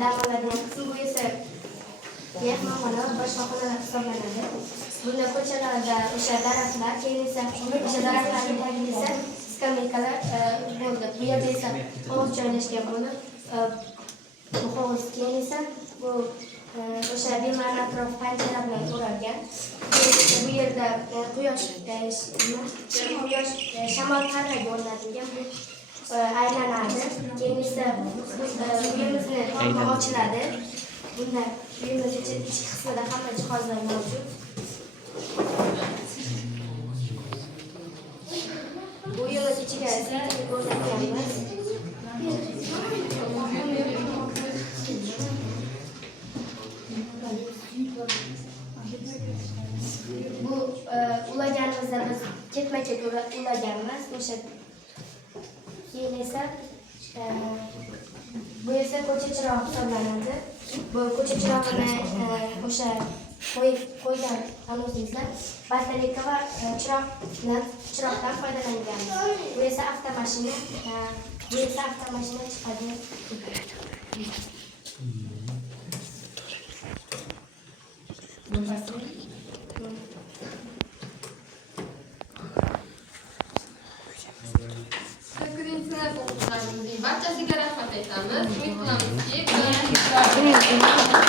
dam oladigan qism bu esa mehmonxona va boshqaxona hisoblanadi. Bunda ko'chalarda o'sha daraxtlar, keyin esa o'sha daraxtlarning tagida esa skameykalar bo'ldi. Bu yerda esa hovuz joylashgan bo'lib, bu hovuz keyin esa bu o'sha bema'ni atrof panjara bilan o'ralgan. Bu yerda quyosh shamol parraga o'rnatilgan. Bu aylanadi. Keyin esa uyimizni tomoni ochiladi. Bunda uyimiz ichki qismida hamma jihozlar mavjud. Bu uyimiz ichiga esa o'rnatganmiz. Bu ulaganimizda biz ketma-ket ulaganmiz. O'sha keyin esa bu esa ko'cha chirog'i hisoblanadi. Bu ko'cha chirog'ini o'sha qo'ygan hanuzimizda batareyka va chiroqdan foydalanganmiz. Bu esa avtomashina chiqadi. Barchasiga rahmat aytamiz. Umid qilamizki